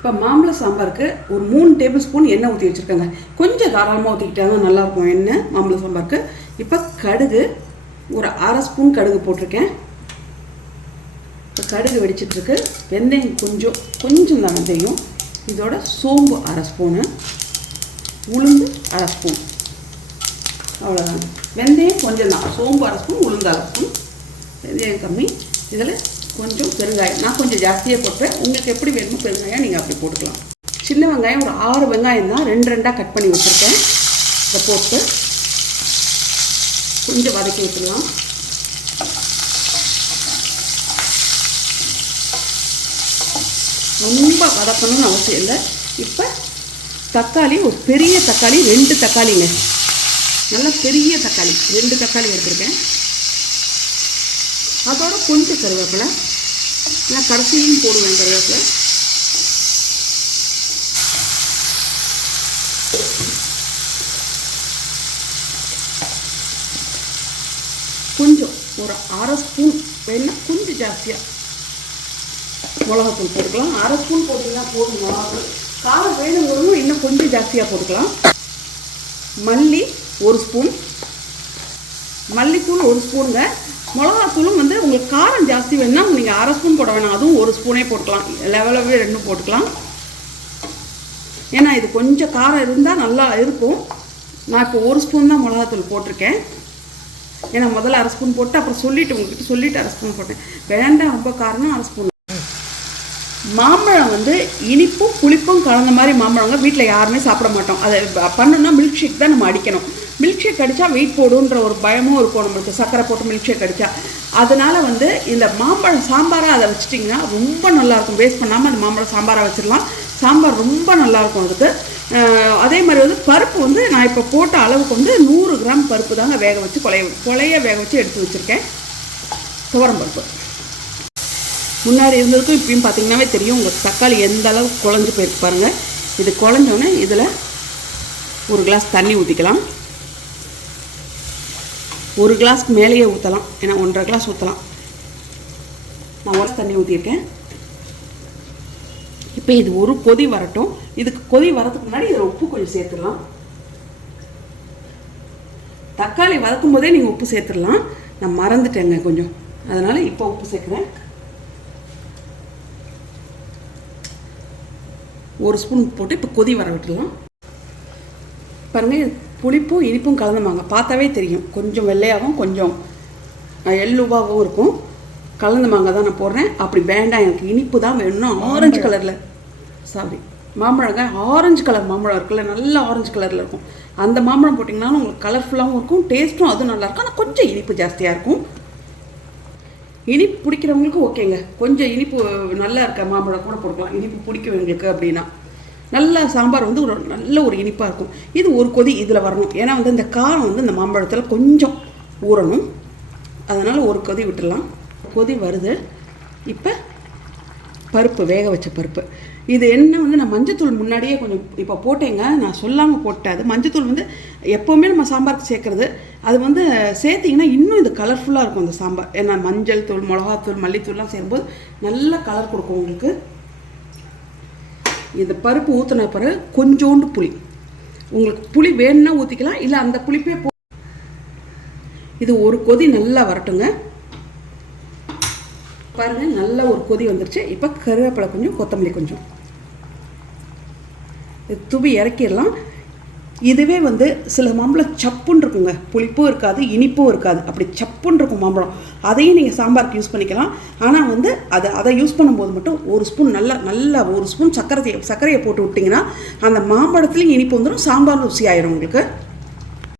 இப்போ மாம்பழ சாம்பாருக்கு ஒரு மூணு டேபிள் ஸ்பூன் எண்ணெய் ஊற்றி வச்சுருக்கேங்க. கொஞ்சம் தாராளமாக ஊற்றிக்கிட்டாங்க நல்லாயிருக்கும். எண்ணெய் மாம்பழ சாம்பாருக்கு. இப்போ கடுகு ஒரு அரை ஸ்பூன் கடுகு போட்டிருக்கேன். இப்போ கடுகு வெடிச்சிட்ருக்கு. வெந்தயம் கொஞ்சம் கொஞ்சம் தான் வெந்தயம். இதோட சோம்பு அரை ஸ்பூனு. உளுந்து அரை ஸ்பூன். அவ்வளோதான் வெந்தயம் கொஞ்சம் தான் சோம்பு அரை ஸ்பூன் உளுந்து அரை ஸ்பூன். வெந்தயம் கம்மி. இதில் கொஞ்சம் பெருங்காயம். நான் கொஞ்சம் ஜாஸ்தியாக போட்டேன். உங்களுக்கு எப்படி வேணுமோ பெருங்காயம் நீங்கள் அப்படி போட்டுக்கலாம். சின்ன வெங்காயம் ஒரு ஆறு வெங்காயம் தான் ரெண்டு ரெண்டாக கட் பண்ணி வச்சுருக்கேன். இதை போட்டு கொஞ்சம் வதக்கி விட்டுடலாம். ரொம்ப வதக்கணும்னு அவசியம் இல்லை. இப்போ தக்காளி ஒரு பெரிய தக்காளி ரெண்டு தக்காளிங்க. நல்லா பெரிய தக்காளி ரெண்டு தக்காளி எடுத்திருக்கேன் அதோட கொஞ்சம் கருவேப்பிலை. நான் கடைசியும் போடுவேன் கருவேப்பிலை. கொஞ்சம் ஒரு அரை ஸ்பூன் வேணா கொஞ்சம் ஜாஸ்தியாக மிளகாத்தூள் போட்டுக்கலாம். அரை ஸ்பூன் போட்டிங்கன்னா போதும் மிளகாத்தூள். காரம் வேணுங்கிறதும் இன்னும் கொஞ்சம் ஜாஸ்தியாக போட்டுக்கலாம். மல்லி ஒரு ஸ்பூன். மல்லித்தூள் ஒரு ஸ்பூனுங்க. மிளகாத்தூளும் வந்து உங்களுக்கு காரம் ஜாஸ்தி வேணும்னா நீங்கள் அரை ஸ்பூன் போட வேணாம். அதுவும் ஒரு ஸ்பூனே போட்டுக்கலாம். லெவலவே ரெண்டும் போட்டுக்கலாம். ஏன்னா இது கொஞ்சம் காரம் இருந்தால் நல்லா இருக்கும். நான் இப்போ ஒரு ஸ்பூன் தான் மிளகாத்தூள் போட்டிருக்கேன். ஏன்னா முதல்ல அரை ஸ்பூன் போட்டு அப்புறம் சொல்லிவிட்டு உங்ககிட்ட சொல்லிவிட்டு அரை ஸ்பூன் போட்டேன். வேண்டாம் ரொம்ப காரம்னா அரை ஸ்பூன். மாம்பழம் வந்து இனிப்பும் புளிப்பும் கலந்த மாதிரி மாம்பழங்க வீட்டில் யாருமே சாப்பிட மாட்டோம். அதை பண்ணணும்னா மில்க் ஷேக் தான் நம்ம அடிக்கணும். மில்க் ஷேக் அடித்தா வெயிட் போடுன்ற ஒரு பயமும் இருக்கும் நம்மளுக்கு. சக்கரை போட்டு மில்க் ஷேக் அடித்தா அதனால் வந்து இந்த மாம்பழம் சாம்பாராக அதை வச்சிட்டிங்கன்னா ரொம்ப நல்லாயிருக்கும் வேஸ்ட் பண்ணாமல் அந்த மாம்பழம் சாம்பாராக வச்சிடலாம். சாம்பார் ரொம்ப நல்லாயிருக்கும் அதுக்கு. அதே மாதிரி வந்து பருப்பு வந்து நான் இப்போ போட்ட அளவுக்கு வந்து நூறு கிராம் பருப்பு தாங்க வேக வச்சு கொலைய கொலைய வேக வச்சு எடுத்து வச்சுருக்கேன். துவரம் பருப்பு. முன்னாடி இருந்ததுக்கும் இப்பயும் பார்த்தீங்கன்னாவே தெரியும். உங்களுக்கு தக்காளி எந்த அளவுக்கு குழஞ்சு போயிருக்கு பாருங்கள் இது குழஞ்சோன்னே இதில் ஒரு கிளாஸ் தண்ணி ஊற்றிக்கலாம் ஒரு கிளாஸ்க்கு மேலேயே ஊற்றலாம் ஏன்னா ஒன்றரை கிளாஸ் ஊற்றலாம் நான் ஒரு தண்ணி ஊற்றிருக்கேன் இப்போ இது ஒரு கொதி வரட்டும். இதுக்கு கொதி வரதுக்கு முன்னாடி இதில் உப்பு கொஞ்சம் சேர்த்துடலாம். தக்காளி வதக்கும் போதே நீங்கள் உப்பு சேர்த்துடலாம். நான் மறந்துட்டேங்க கொஞ்சம். அதனால் இப்போ உப்பு சேர்க்குறேன். ஒரு ஸ்பூன் போட்டு இப்போ கொதி வர விட்டுடலாம். பாருங்க இது புளிப்பும் இனிப்பும் கலந்துமாங்க. பார்த்தாவே தெரியும். கொஞ்சம் வெள்ளையாகவும் கொஞ்சம் எள்ளுவாகவும் இருக்கும். கலந்த மாங்காய் தான் நான் போடுறேன். அப்படி வேண்டாம் எனக்கு இனிப்பு தான் வேணும்னா ஆரஞ்சு கலரில் சாரி மாம்பழங்க ஆரஞ்சு கலர் மாம்பழம் இருக்குல்ல நல்ல ஆரஞ்சு கலரில் இருக்கும். அந்த மாம்பழம் போட்டிங்கனாலும் உங்களுக்கு கலர்ஃபுல்லாகவும் இருக்கும் டேஸ்ட்டும் அதுவும் நல்லா இருக்கும். ஆனால் கொஞ்சம் இனிப்பு ஜாஸ்தியாக இருக்கும். இனிப்பு பிடிக்கிறவங்களுக்கு ஓகேங்க. கொஞ்சம் இனிப்பு நல்லா இருக்க? மாம்பழம் கூட போட்டுக்கலாம். இனிப்பு பிடிக்கும் எங்களுக்கு அப்படின்னா. நல்லா சாம்பார் வந்து ஒரு நல்ல ஒரு இனிப்பாக இருக்கும். இது ஒரு கொதி இதில் வரணும். ஏன்னா வந்து இந்த காரம் வந்து இந்த மாம்பழத்தில் கொஞ்சம் ஊறணும். அதனால் ஒரு கொதி விட்டுடலாம். கொதி வருது. இப்போ பருப்பு வேக வச்ச பருப்பு. இது என்ன வந்து நான் மஞ்சத்தூள் முன்னாடியே கொஞ்சம் இப்போ போட்டேங்க. நான் சொல்லாமல் போட்டேன். அது மஞ்சத்தூள் வந்து எப்போவுமே நம்ம சாம்பாருக்கு சேர்க்குறது. அது வந்து சேர்த்திங்கன்னா இன்னும் இது கலர்ஃபுல்லாக இருக்கும் அந்த சாம்பார். ஏன்னா மஞ்சள் தூள் மிளகாத்தூள் மல்லித்தூள்லாம் சேரும்போது நல்ல கலர் கொடுக்கும் உங்களுக்கு. இந்த பருப்பு ஊற்றின பிறகு கொஞ்சோண்டு புளி. உங்களுக்கு புளி வேணும்னா ஊற்றிக்கலாம் இல்லை அந்த புளிப்பே போ இது ஒரு கொதி நல்லா வரட்டுங்க. பாருங்கள் நல்ல ஒரு கொதி வந்துருச்சு. இப்போ கருவேப்பிலை கொஞ்சம் கொத்தமல்லி கொஞ்சம். துவி இறக்கிடலாம். இதுவே வந்து சில மாம்பழம் சப்புன்னு இருக்குங்க. புளிப்பும் இருக்காது இனிப்பும் இருக்காது. அப்படி சப்புன்னு இருக்கும் மாம்பழம். அதையும் நீங்கள் சாம்பாருக்கு யூஸ் பண்ணிக்கலாம். ஆனால் வந்து அதை அதை யூஸ் பண்ணும்போது மட்டும் ஒரு ஸ்பூன் நல்லா நல்லா ஒரு ஸ்பூன் சக்கரை சர்க்கரையை போட்டு விட்டிங்கன்னா அந்த மாம்பழத்துலேயும் இனிப்பு வந்துடும் சாம்பார் ருசி ஆயிரும் உங்களுக்கு.